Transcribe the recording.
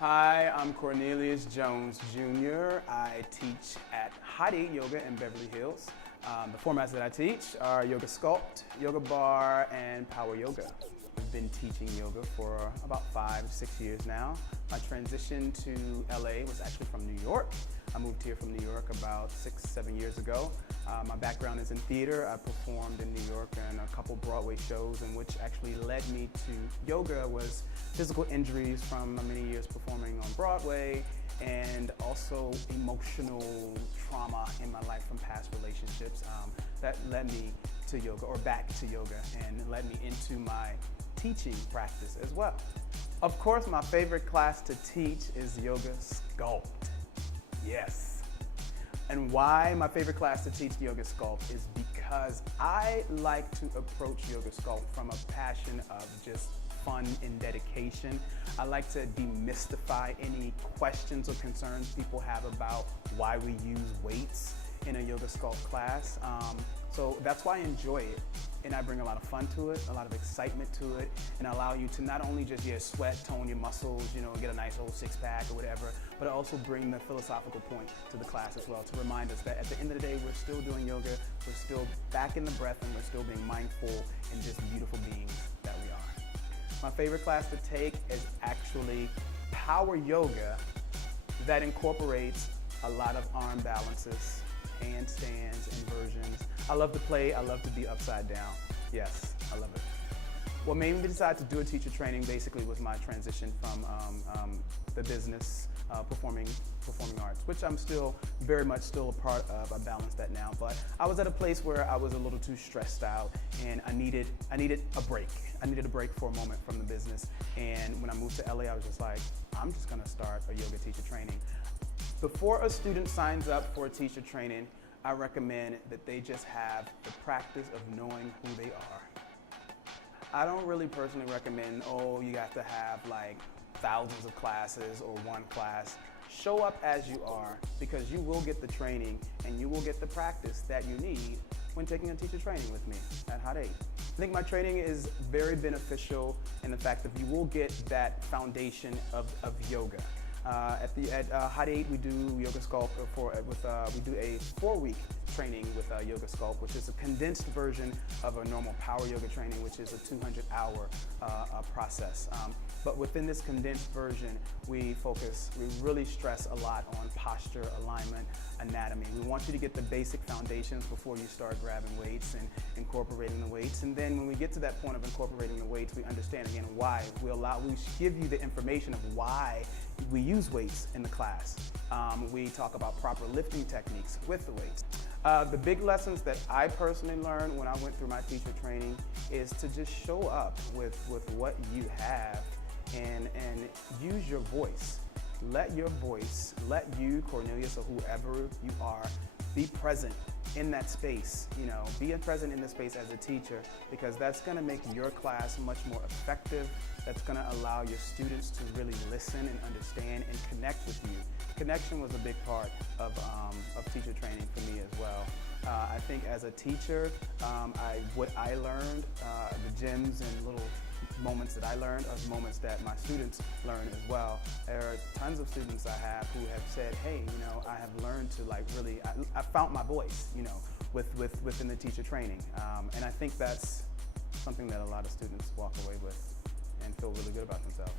Hi, I'm Cornelius Jones Jr. I teach at Hot 8 Yoga in Beverly Hills. The formats that I teach are Yoga Sculpt, Yoga Bar, and Power Yoga. I've been teaching yoga for about 5 to 6 years now. My transition to LA was actually from New York. I moved here from New York about 6, 7 years ago. My background is in theater. I performed in New York in a couple Broadway shows, and which actually led me to yoga was physical injuries from many years performing on Broadway, and also emotional trauma in my life from past relationships that led me to yoga, or back to yoga, and led me into my teaching practice as well. Of course, my favorite class to teach is Yoga Sculpt. Yes. And why my favorite class to teach Yoga Sculpt is because I like to approach Yoga Sculpt from a passion of just fun and dedication. I like to demystify any questions or concerns people have about why we use weights in a Yoga Sculpt class. So that's why I enjoy it. And I bring a lot of fun to it, a lot of excitement to it, and allow you to not only just sweat, tone your muscles, and get a nice old six-pack or whatever, but also bring the philosophical point to the class as well, to remind us that at the end of the day, we're still doing yoga, we're still back in the breath, and we're still being mindful and just beautiful beings that we are. My favorite class to take is actually Power Yoga that incorporates a lot of arm balances, handstands, inversions. I love to play, I love to be upside down. Yes, I love it. What made me decide to do a teacher training basically was my transition from the business, performing arts, which I'm still very much still a part of. I balance that now, but I was at a place where I was a little too stressed out, and I needed a break. I needed a break for a moment from the business, and when I moved to LA, I was just like, I'm just gonna start a yoga teacher training. Before a student signs up for a teacher training, I recommend that they just have the practice of knowing who they are. I don't really personally recommend, you have to have like thousands of classes or one class. Show up as you are, because you will get the training and you will get the practice that you need when taking a teacher training with me at Hot 8. I think my training is very beneficial in the fact that you will get that foundation of yoga. At Hot 8, we do Yoga Sculpt we do a 4-week training with Yoga Sculpt, which is a condensed version of a normal power yoga training, which is a 200-hour process. But within this condensed version, we really stress a lot on posture, alignment, anatomy. We want you to get the basic foundations before you start grabbing weights and incorporating the weights. And then when we get to that point of incorporating the weights, we understand again why. We give you the information of why we use weights in the class. We talk about proper lifting techniques with the weights. The big lessons that I personally learned when I went through my teacher training is to just show up with what you have and use your voice. Let your voice, let you, Cornelius, or whoever you are, be present in that space. Be present in the space as a teacher, because that's going to make your class much more effective. That's going to allow your students to really listen and understand and connect with you. Connection was a big part of teacher training for me as well. I think as a teacher, what I learned, the gems and little moments that I learned are moments that my students learn as well. There are tons of students I have who have said, hey, I have learned to really, I found my voice, within the teacher training. And I think that's something that a lot of students walk away with and feel really good about themselves.